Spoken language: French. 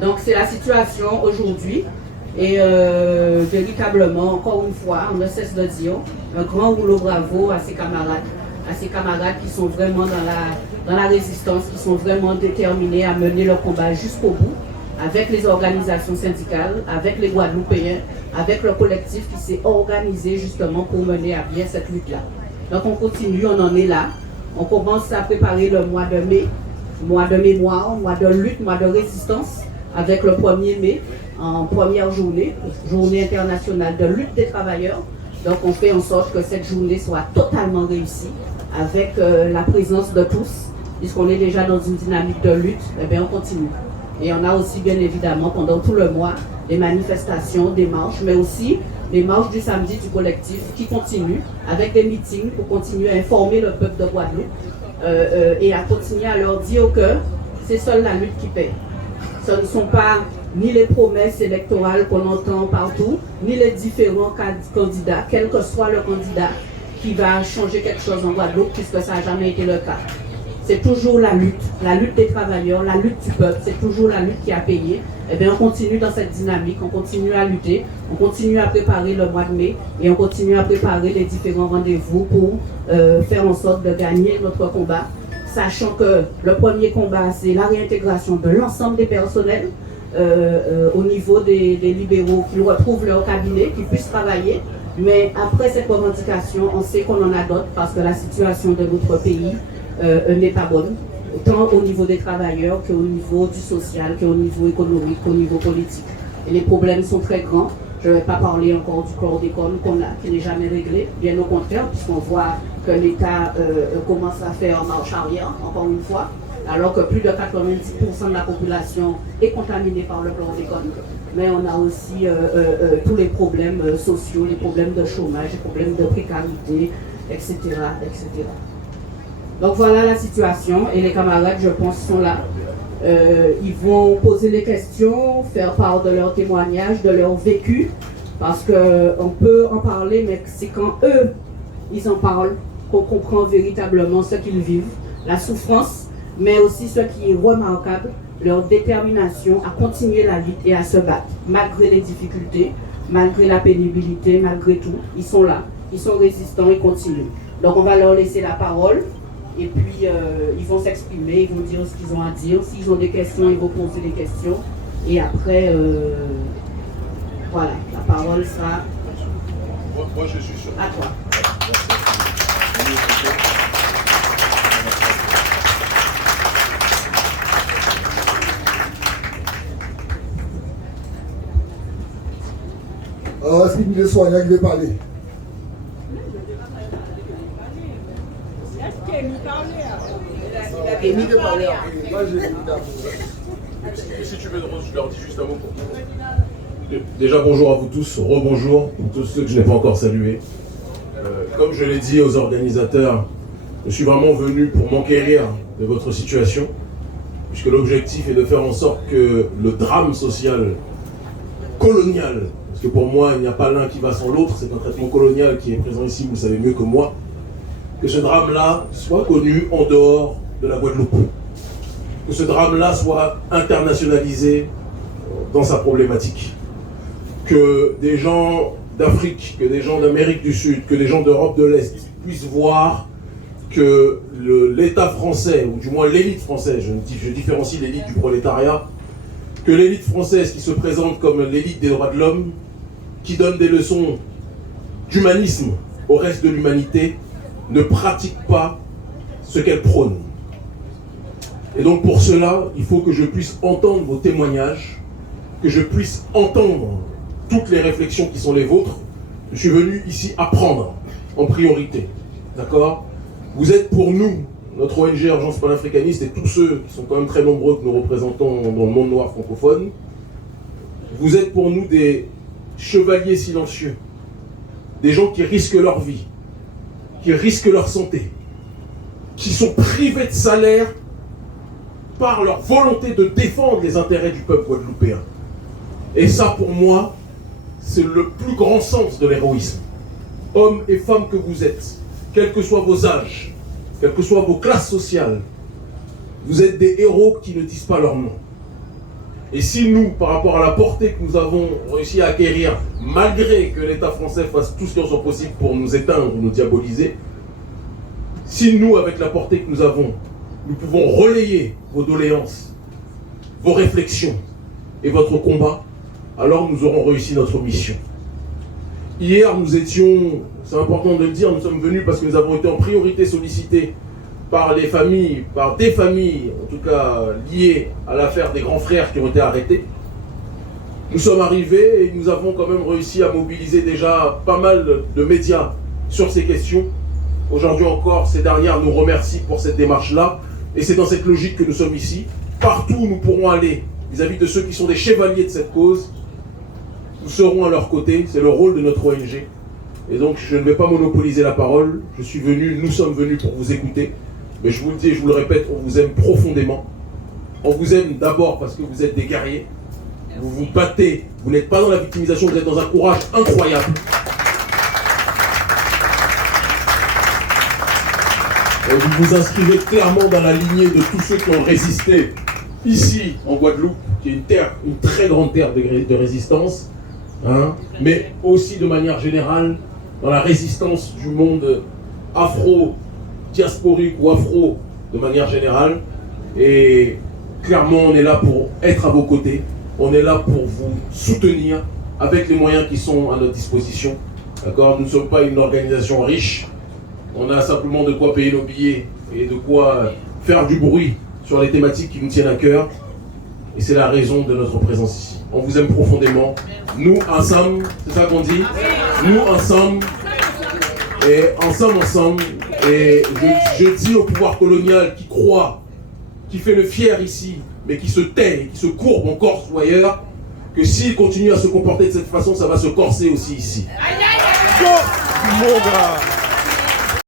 Donc c'est la situation aujourd'hui. Et véritablement, encore une fois, on ne cesse de dire un grand rouleau bravo à ses camarades qui sont vraiment dans la résistance, qui sont vraiment déterminés à mener leur combat jusqu'au bout, avec les organisations syndicales, avec les Guadeloupéens, avec le collectif qui s'est organisé justement pour mener à bien cette lutte-là. Donc on continue, on en est là. On commence à préparer le mois de mai, mois de mémoire, mois de lutte, mois de résistance, avec le 1er mai, en première journée internationale de lutte des travailleurs. Donc on fait en sorte que cette journée soit totalement réussie, avec la présence de tous, puisqu'on est déjà dans une dynamique de lutte, eh bien on continue. Et on a aussi bien évidemment pendant tout le mois des manifestations, des marches, mais aussi les marches du samedi du collectif qui continuent avec des meetings pour continuer à informer le peuple de Guadeloupe et à continuer à leur dire que c'est seule la lutte qui paie. Ce ne sont pas ni les promesses électorales qu'on entend partout, ni les différents candidats, quel que soit le candidat, qui va changer quelque chose en Guadeloupe, puisque ça n'a jamais été le cas. C'est toujours la lutte des travailleurs, la lutte du peuple, c'est toujours la lutte qui a payé. Eh bien, on continue dans cette dynamique, on continue à lutter, on continue à préparer le mois de mai et on continue à préparer les différents rendez-vous pour faire en sorte de gagner notre combat, sachant que le premier combat, c'est la réintégration de l'ensemble des personnels au niveau des libéraux qui retrouvent leur cabinet, qui puissent travailler. Mais après cette revendication, on sait qu'on en a d'autres parce que la situation de notre pays n'est pas bonne, tant au niveau des travailleurs qu'au niveau du social, qu'au niveau économique, qu'au niveau politique. Et les problèmes sont très grands. Je ne vais pas parler encore du chlordécone qu'on a, qui n'est jamais réglé, bien au contraire, puisqu'on voit que l'État commence à faire marche arrière, encore une fois, alors que plus de 90% de la population est contaminée par le chlordécone. Mais on a aussi tous les problèmes sociaux, les problèmes de chômage, les problèmes de précarité, etc., etc. Donc voilà la situation et les camarades, je pense, sont là. Ils vont poser des questions, faire part de leur témoignage, de leur vécu, parce qu'on peut en parler, mais c'est quand eux, ils en parlent, qu'on comprend véritablement ce qu'ils vivent, la souffrance, mais aussi ce qui est remarquable, leur détermination à continuer la lutte et à se battre, malgré les difficultés, malgré la pénibilité, malgré tout. Ils sont là, ils sont résistants, ils continuent. Donc on va leur laisser la parole. Et puis, ils vont s'exprimer, ils vont dire ce qu'ils ont à dire. S'ils ont des questions, ils vont poser des questions. Et après, voilà, la parole sera moi, je suis sûr. À toi. Alors, est-ce qu'il y a des soignants qui veulent parler? Si tu veux, je leur dis juste un mot pour toi. Déjà, bonjour à vous tous, rebonjour pour tous ceux que je n'ai pas encore salués. Comme je l'ai dit aux organisateurs, je suis vraiment venu pour m'enquérir de votre situation, puisque l'objectif est de faire en sorte que le drame social colonial, parce que pour moi, il n'y a pas l'un qui va sans l'autre, c'est un traitement colonial qui est présent ici, vous le savez mieux que moi, que ce drame-là soit connu en dehors de la Guadeloupe, que ce drame-là soit internationalisé dans sa problématique, que des gens d'Afrique, que des gens d'Amérique du Sud, que des gens d'Europe de l'Est puissent voir que l'État français, ou du moins l'élite française, je différencie l'élite du prolétariat, que l'élite française qui se présente comme l'élite des droits de l'homme, qui donne des leçons d'humanisme au reste de l'humanité, ne pratique pas ce qu'elle prône. Et donc pour cela, il faut que je puisse entendre vos témoignages, que je puisse entendre toutes les réflexions qui sont les vôtres. Je suis venu ici apprendre en priorité. D'accord ? Vous êtes pour nous, notre ONG Urgence panafricaniste et tous ceux qui sont quand même très nombreux que nous représentons dans le monde noir francophone, vous êtes pour nous des chevaliers silencieux, des gens qui risquent leur vie, qui risquent leur santé, qui sont privés de salaire par leur volonté de défendre les intérêts du peuple guadeloupéen. Et ça, pour moi, c'est le plus grand sens de l'héroïsme. Hommes et femmes que vous êtes, quels que soient vos âges, quelles que soient vos classes sociales, vous êtes des héros qui ne disent pas leur nom. Et si nous, par rapport à la portée que nous avons réussi à acquérir, malgré que l'État français fasse tout ce qui en soit possible pour nous éteindre ou nous diaboliser, si nous, avec la portée que nous avons, nous pouvons relayer vos doléances, vos réflexions et votre combat, alors nous aurons réussi notre mission. Hier, nous étions, c'est important de le dire, nous sommes venus parce que nous avons été en priorité sollicités par les familles, par des familles, en tout cas liées à l'affaire des grands frères qui ont été arrêtés. Nous sommes arrivés et nous avons quand même réussi à mobiliser déjà pas mal de médias sur ces questions. Aujourd'hui encore, ces dernières nous remercient pour cette démarche-là. Et c'est dans cette logique que nous sommes ici. Partout où nous pourrons aller vis-à-vis de ceux qui sont des chevaliers de cette cause, nous serons à leur côté. C'est le rôle de notre ONG. Et donc, je ne vais pas monopoliser la parole. Nous sommes venus pour vous écouter. Mais je vous le dis et je vous le répète, on vous aime profondément. On vous aime d'abord parce que vous êtes des guerriers. Vous vous battez. Vous n'êtes pas dans la victimisation, vous êtes dans un courage incroyable. Et vous vous inscrivez clairement dans la lignée de tous ceux qui ont résisté ici en Guadeloupe, qui est une très grande terre de résistance, hein, mais aussi de manière générale dans la résistance du monde afro-diasporique ou afro de manière générale. Et clairement, on est là pour être à vos côtés, on est là pour vous soutenir avec les moyens qui sont à notre disposition. D'accord ? Nous ne sommes pas une organisation riche. On a simplement de quoi payer nos billets et de quoi faire du bruit sur les thématiques qui nous tiennent à cœur. Et c'est la raison de notre présence ici. On vous aime profondément. Nous, ensemble, c'est ça qu'on dit ? Nous, ensemble. Et ensemble. Et je dis au pouvoir colonial qui croit, qui fait le fier ici, mais qui se tait et qui se courbe en Corse ou ailleurs, que s'il continue à se comporter de cette façon, ça va se corser aussi ici. Mon gars.